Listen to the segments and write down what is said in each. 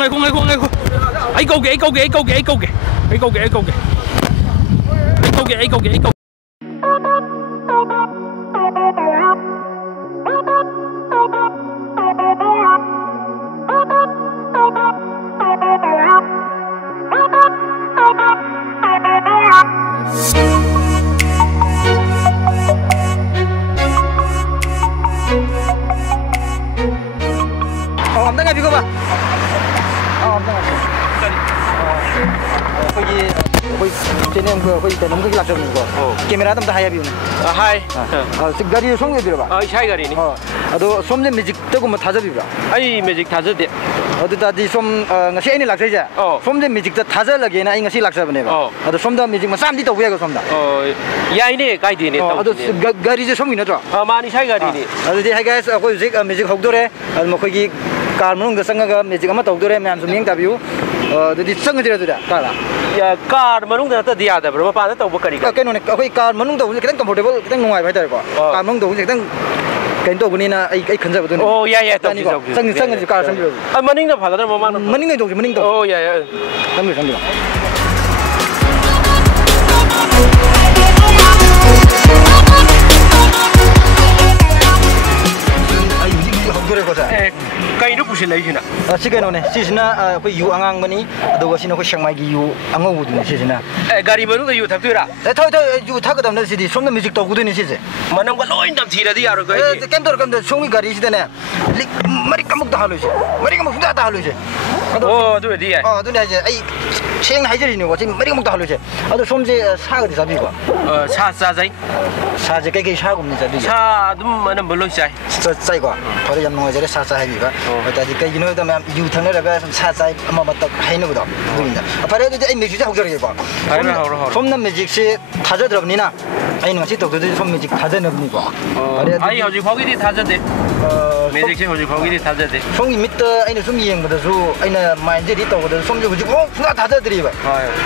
ấy câu kìa 엄청나게 비고 봐. 엄청나게. 거기 쟤네 거기 너무 크게 낙점인 거. 카메라 좀 다 하야 비우네. 하이. 가리 송에 비려 봐. 샤이 가리니. 아도 솜제 매직 뜨고 뭐 다져 비려. 아이 매직 다져대. 어디다디 솜 ngasi ini laksaja. 솜제 매직도 다져라게 나 ngasi laksa버네 봐. 아도 솜다 매직 뭐 쌈디 또 왜가 솜다. 야이네 가이디네 또. 아도 가리제 솜이 너죠. 많이 샤이 가리니. 아도디 하이가스 거기 매직 혹도래. 뭐 거기 कार मनुंग संगा मैजिक अमा तौदोरे मैम सुमिंग ताबिउ दि संग दिरदुदा काला या कार मनुंग दा दिया दा ब्रो पाना तौब करी केनो ने अखोई कार मनुंग दौ खितंग कंफर्टेबल खितंग नुंगाय भाई तारे को कार मनुंग दौ खितंग केन तो बनिना आई खंजा बदुने ओ या तौ संग कार संग मनिंग दा फागा मनिंग दौ ओ या संग 그래 거자. 가이도 부실래지나. 시계노네. 시시나 그 유 앙앙머니 아도 시노 그 샹마기 유 앙앙우드네 시시나. 가리 머누가 유 탑투라. 유 타거든 시디 손는 뮤직 도구드네 시제. 만난 거 로인 담 티라디 야로 거. 겜도 감데 송이 가리 시대네. 머리 감옥도 하루지. 머리 감옥 후다 하루지. 두디야. 두네 이제 아이 생 하이저리네 거 지금 머리 감옥도 하루지. 아도 솜제 사거디 잡이고. 사자이. 사제 깨게 사고입니 잡이. 사좀 만은 뭘로 샤이. 사이고. 바로 잡는 거 저래 사사 해비가. 어디 그 이노도 면 유턴에다가 사사 아마부터 하이는 거다. 그긴다. 바로 이제 이 매직 혹저리 봐. 솜남 매직시 타져 들어니나. 아이는 것이 또 그들 솜 매직 타져 넣니고. 아이 어디 거기디 타져대. 매직시 어디 거기디 타져대. 송이 밑에 아이는 솜 이행보다도 아이는 마인드리 또 그들 솜 주고 누가 타져 드리봐.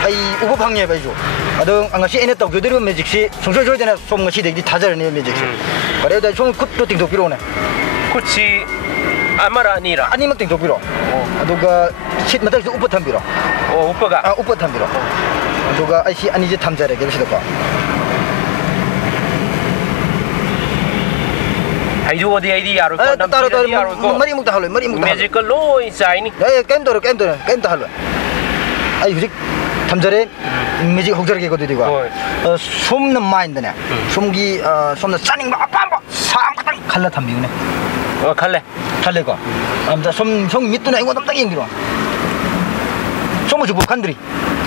아이 우고 방해 봐줘. 아도 안가시 에네 또 그들 매직시 송소저 되나 솜 것이 되기 타져네 매직시. 그래도 솜 굿도 띵도 필요네. 굿이 아마라 아니라 아니면 땡도 빌어. 아도가 쉿 마다서 우퍼 탐비러. 우퍼가 우퍼 탐비러. 아도가 아이시 아니지 탐자래 게시도 봐. 아이도 어디 야로 따로 머리 묵다 할래. 머리 묵다. 매지컬 로 인사이니. 겜도 할래. 아이 후직 탐자래 매직 혹저게 거도 되고. 솜는 마인드네. 솜기 솜는 짜닝 뭐 아빠 사암 칼라 탐비우네. 칼레가 아무튼 솜 밑도나 이거 담당 연기로 솜을 주고 간들이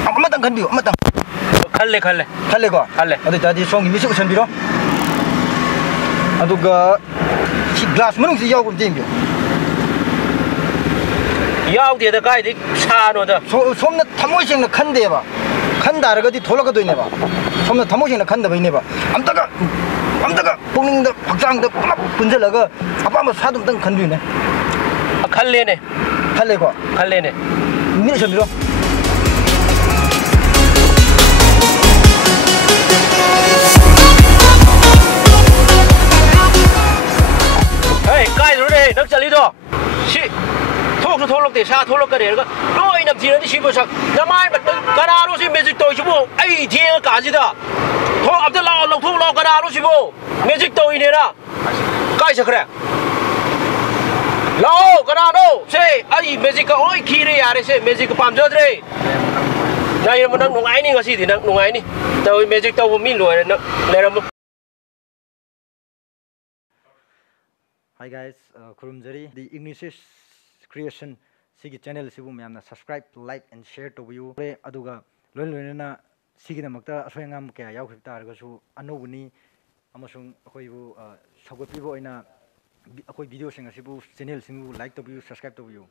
엄마당 간비요 엄마당 칼레가 어디 다디 솜이 미식 선비로 아도가 시 글라스 문은 야고 땡겨 야우디다 가이디 사노다 솜나 탐모식나 간대 봐 간다르거디 돌아가도 있네 봐 솜나 탐모식나 간다 봐 있네 봐 암다가 뽕링도 박장도 막 분절라가 아빠 뭐 사돈 등 건드리네. 칼레네. 미리 좀 밀어. 에이, 까이로네. 넉살리도. 톡도 톨록대 사 톨록거리가 로이 남지는데 시부삭 나마이 가나로시 매직 또 시부 아이 뒤에 까지다. 통 앞에 라로 통 가나로 시부 매직 또 이네라. 까이서 그래. 라오 가나로 세 아이 매직가 어이 키레 야레세 매직 밤저드레. 나 이러면 난 농아이니 것이디 난 농아이니. 또 매직 또 보면 로에 내가 뭐 Hi guys, Kurumjari, the Ignition Creation Sigi channel Sibu Mayamna subscribe, like and share to you. Aduga Lolena Siginamakta Aswangam Kaya Yaukta Argasu Anobuni Amasung Hoibu Sagopibo in a video singer Sibu channel Sibu like to you, subscribe to you.